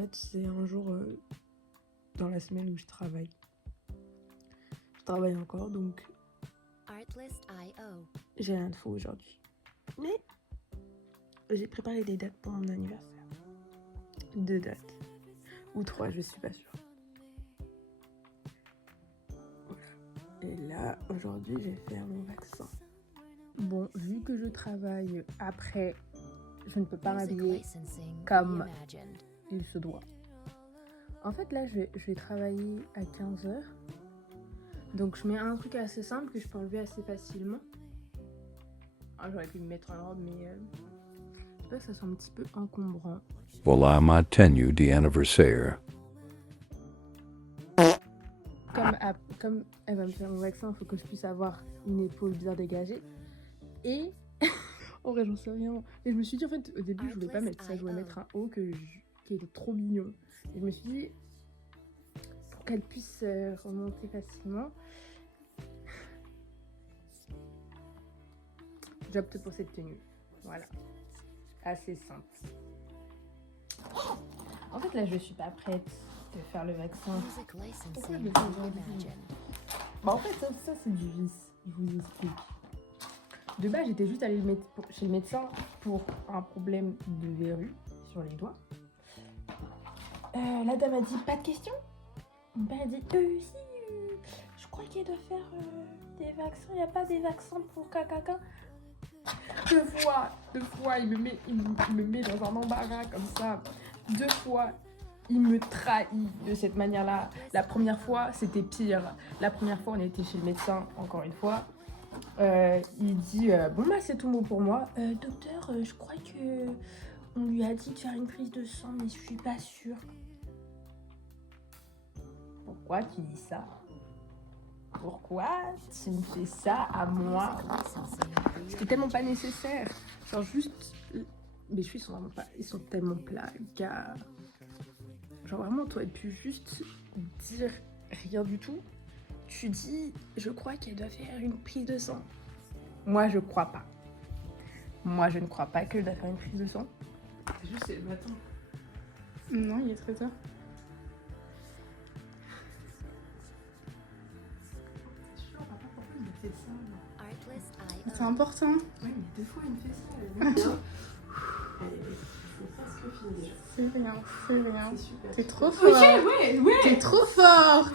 fait, c'est un jour dans la semaine où je travaille. Je travaille encore, donc j'ai rien de fou aujourd'hui. Mais j'ai préparé des dates pour mon anniversaire. 2 dates. Ou 3, je suis pas sûre. Voilà. Et là, aujourd'hui, je vais faire mon vaccin. Bon, vu que je travaille après, je ne peux pas m'habiller comme il se doit. En fait, là, je vais travailler à 15h. Donc, je mets un truc assez simple que je peux enlever assez facilement. Ah, j'aurais pu me mettre en robe, mais je sais pas, ça sent un petit peu encombrant. Voilà ma tenue d'anniversaire. Comme elle va me faire mon vaccin, il faut que je puisse avoir une épaule bien dégagée. Et en vrai, j'en sais rien. Et je me suis dit, en fait, au début, je voulais pas mettre ça. Je voulais mettre un haut qui était trop mignon. Et je me suis dit, pour qu'elle puisse remonter facilement, j'opte pour cette tenue. Voilà. Assez simple. En fait, là, je suis pas prête de faire le vaccin. Pourquoi je le fais aujourd'hui ? Bah, en fait, ça c'est du vice. Je vous explique. De base, j'étais juste allée chez le médecin pour un problème de verrue sur les doigts. La dame a dit, pas de question. Mon père a dit, si, je crois qu'elle doit faire des vaccins. Il n'y a pas des vaccins pour caca. 2 fois, il me met dans un embarras comme ça. 2 fois, il me trahit de cette manière-là. La première fois, c'était pire. La première fois, on était chez le médecin, encore une fois. Il dit, bon bah c'est tout mot pour moi. Docteur, je crois que on lui a dit de faire une prise de sang, mais je suis pas sûre. Pourquoi tu dis ça ? Pourquoi tu me fais ça à moi ? C'était tellement pas nécessaire. Genre juste... Mes cheveux ils sont tellement plats, gars. Genre vraiment, t'aurais pu juste dire rien du tout. Tu dis, je crois qu'elle doit faire une prise de sang. Moi, je crois pas. Moi, je ne crois pas qu'elle doit faire une prise de sang. C'est juste, c'est le matin. Non, il est très tard. C'est important. Oui, mais 2 fois, il me fait ça. C'est rien. C'est super. T'es trop fort. Ouais. T'es trop fort.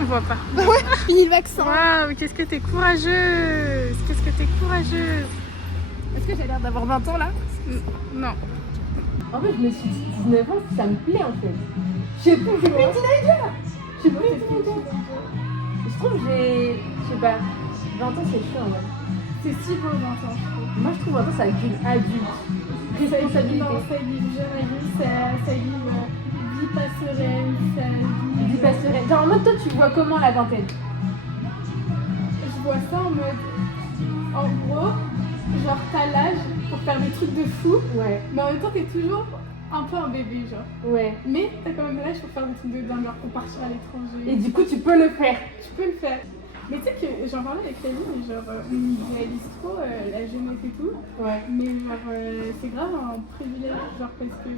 On voit pas. Fini le vaccin. Waouh, qu'est-ce que t'es courageuse. Est-ce que j'ai l'air d'avoir 20 ans là ? Non. En fait, je me suis dit 19 ans, ça me plaît en fait. Je sais plus une teenager. Je trouve que je sais pas, 20 ans c'est chiant en vrai. C'est si beau 20 ans. Moi je trouve 20 ans ça guide adulte. Responsabilité. Non, ça guide jeune adulte, ça guide vie pas sereine, Dis pas sereine. Genre en mode toi tu vois comment la vingtaine ? Je vois ça en mode, en gros, genre t'as l'âge pour faire des trucs de fou, Ouais. mais en même temps t'es toujours un peu un bébé genre. Ouais. Mais t'as quand même l'âge pour faire des trucs de dingue, genre pour partir à l'étranger. Et du coup tu peux le faire. Tu peux le faire. Mais tu sais que j'en parlais avec Camille, mais genre on idéalise trop la jeunesse et tout. Ouais. Mais genre c'est grave un privilège, genre parce que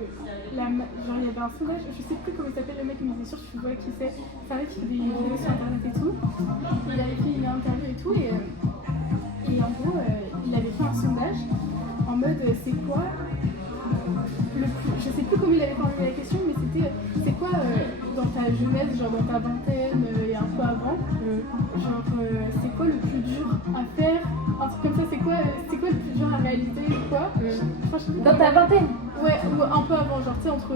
genre il y avait un sondage, je sais plus comment il s'appelle le mec, mais bien sûr tu vois qui c'est un mec qui fait des vidéos sur internet et tout. Il avait fait une interview et tout et en gros il avait fait un sondage en mode c'est quoi le plus, je sais plus comment il avait formulé la question, mais c'était c'est quoi dans ta jeunesse, genre dans ta vingtaine et un peu avant, genre c'est quoi le plus dur à faire, un truc comme ça, c'est quoi le plus dur à réaliser ou quoi. Franchement, Dans ta vingtaine ? ouais, ou un peu avant, genre tu sais entre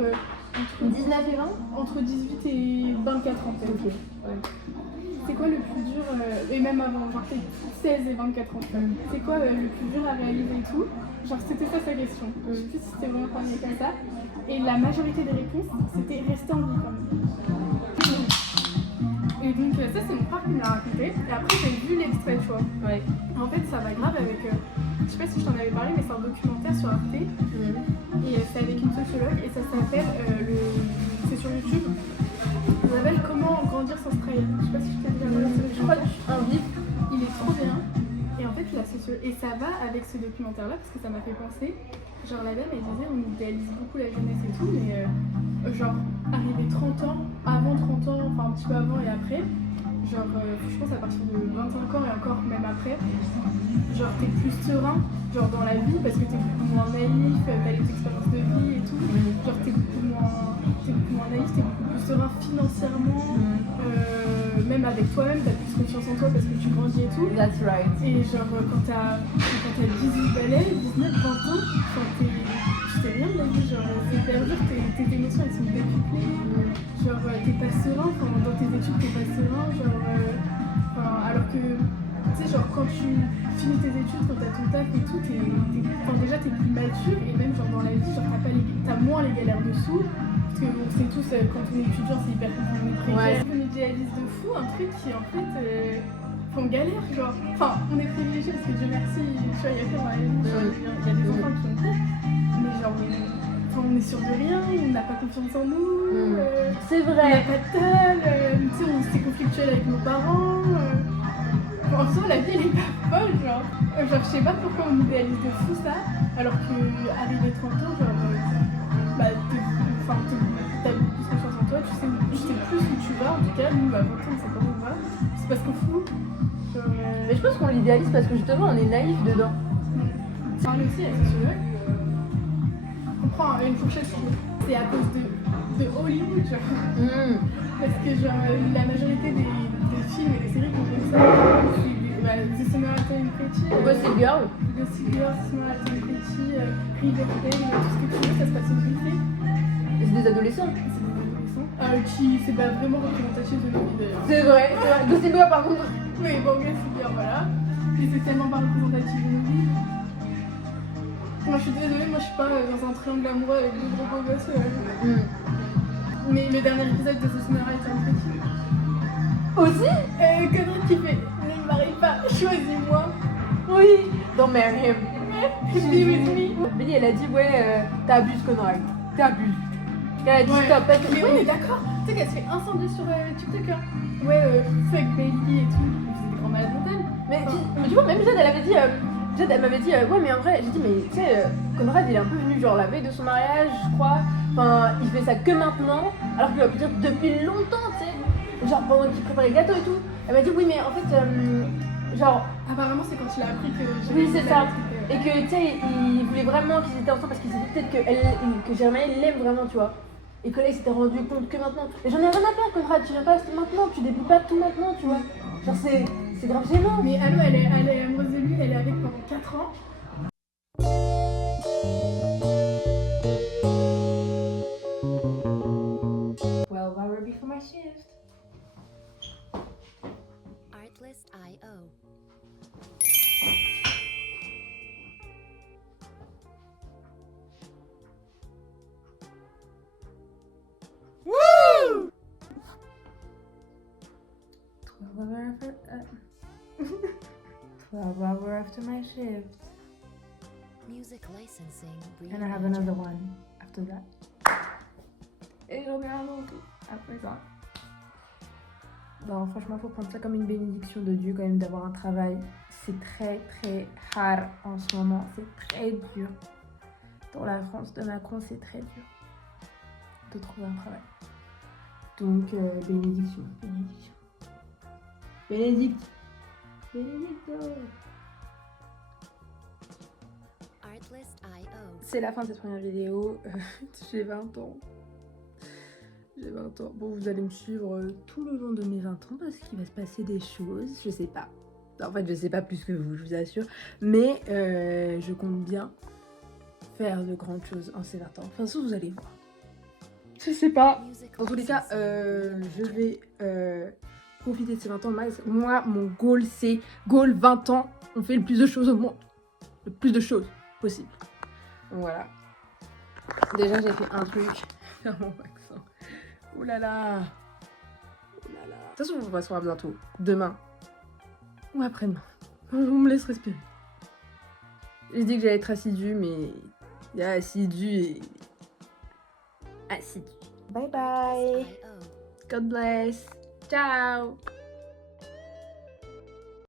19 et 20 ? entre 18 et 24 ans peut-être. Ok. C'est quoi le plus dur, et même avant, genre t'es 16 et 24 ans, c'est quoi le plus dur à réaliser et tout. Genre c'était ça sa question, je sais plus si c'était vraiment formulé comme ça. Et la majorité des réponses, c'était rester en vie quand même. Et donc ça c'est mon frère qui me l'a raconté, et après j'ai vu l'extrait, tu vois. Ouais. En fait ça va grave avec, je sais pas si je t'en avais parlé, mais c'est un documentaire sur Arte, et c'est avec une sociologue, et ça s'appelle, c'est sur YouTube, ça s'appelle Comment grandir sans se trahir. Je sais pas si je t'ai déjà parlé de ça. Je crois que un livre. Il est trop bien. Et en fait, la sociologue c'est sûr. Et ça va avec ce documentaire-là, parce que ça m'a fait penser. Genre, la dame, elle disait, on idéalise beaucoup la jeunesse et tout, mais genre, arriver 30 ans, avant 30 ans, enfin un petit peu avant et après, genre, je pense à partir de 25 ans et encore même après, genre, t'es plus serein, genre, dans la vie, parce que t'es beaucoup moins naïf, t'as les expériences de vie et tout, genre, t'es beaucoup moins naïf, t'es beaucoup plus serein financièrement, même avec toi-même, t'as plus confiance en toi parce que tu grandis et tout. That's right. Et genre, quand t'as 18 balais, 19, 20 ans, quand tu sais rien de la vie, genre, c'est hyper dur, tes émotions elles sont décuplées, genre, t'es pas serein, dans tes études t'es pas serein, genre, alors que, tu sais, genre, quand tu finis tes études, quand t'as ton taf et tout, déjà t'es plus mature, et même, genre, dans la vie, genre, t'as moins les galères de sous, parce que on sait tous, quand on est étudiant, c'est hyper compliqué, on est précaire, on idéalise de fou un truc qui, en fait, on galère, genre. Enfin, on est privilégié parce que Dieu merci, tu vois, il y a pire dans la vie, il y a des enfants qui ont pire. Mais genre, on est sûr de rien, on n'a pas confiance en nous. C'est On vrai. n'a pas de tal, tu sais, on s'est conflictuel avec nos parents. En soi, la vie, elle est pas folle, genre. Genre, je sais pas pourquoi on idéalise de fou ça, alors que arrivé 30 ans, genre, bah, t'as beaucoup plus confiance en toi, tu sais plus où tu vas, en tout cas, nous, à 20 ans, on sait pas où on va. C'est parce qu'on fout. Mais je pense qu'on l'idéalise parce que justement on est naïf dedans. Enfin, le aussi, c'est sûr. On prend une fourchette, c'est à cause de Hollywood, genre. Parce que genre, la majorité des films et des séries qu'on fait ça, c'est The Summer Time Pretty, Gossip Girl. Gossip Girl, Summer Time Pretty, Riverdale, tout ce que tu veux, ça se passe au lycée. Et c'est des adolescents. C'est des adolescents. Qui c'est pas vraiment représentatif de nos vies d'ailleurs. C'est vrai. Gossip Girl par contre. Oui, bon, Gossip Girl, voilà. Et c'est tellement pas représentatif de nos vies. Moi je suis désolée, moi je suis pas dans un triangle amoureux avec deux gros beaux gosses. Mais le dernier épisode de The Summer Time Pretty. Aussi Connerie qui fait ne me marie pas, choisis-moi. Oui. Don't marry him. Be with me. Billy elle a dit ouais t'abuses Conrad. T'abuses. Elle a dit Ouais. stop. Mais on est d'accord. Tu sais qu'elle se fait incendier sur TikTok. Hein. Ouais, fuck baby et tout. C'est des grands malades mentales. Mais tu vois même Jade elle avait dit Jade elle m'avait dit ouais mais en vrai j'ai dit mais tu sais Conrad il est un peu venu genre la veille de son mariage je crois. Enfin il fait ça que maintenant alors qu'il aurait pu dire depuis longtemps tu sais. Genre pendant qu'il préparait le gâteau et tout. Elle m'a dit oui mais en fait genre Apparemment c'est quand il a appris que oui c'est ça. Et que tu sais il voulait vraiment qu'ils étaient ensemble parce qu'il s'est dit peut-être que Germaine l'aime vraiment tu vois. Et que là il s'était rendu compte que maintenant. Et j'en ai rien à faire Conrad, tu viens pas maintenant, tu débutes pas tout maintenant tu vois. Genre c'est grave gênant. Mais allô, elle est amoureuse de lui, elle est avec pendant 4 ans. Well, hour before my shift. Artlist.io. Woo! 12 hour after my shift. Music licensing. And I have another one after that. Et j'en ai un autre après ça. Non, franchement, faut prendre ça comme une bénédiction de Dieu quand même d'avoir un travail. C'est très très hard en ce moment. C'est très dur. Dans la France de Macron, c'est très dur de trouver un travail. Donc, bénédiction. Bénédiction. Bénédicte. Bénédicto. Artlist.io. C'est la fin de cette première vidéo. J'ai 20 ans. J'ai 20 ans. Bon, vous allez me suivre tout le long de mes 20 ans parce qu'il va se passer des choses. Je sais pas. En fait, je sais pas plus que vous, je vous assure. Mais je compte bien faire de grandes choses en ces 20 ans. Enfin, ça, vous allez voir. Je sais pas. Dans tous les cas, je vais profiter de ces 20 ans max. Moi, mon goal, c'est goal 20 ans. On fait le plus de choses au monde. Le plus de choses possible. Donc voilà. Déjà, j'ai fait un truc. Faire mon vaccin. Oh là là. Oh là là. De toute façon, on va se voir bientôt. Demain. Ou après-demain. On me laisse respirer. J'ai dit que j'allais être assidue, mais il y a assidu et assidu. Bye bye. Artlist.io. God bless. Ciao.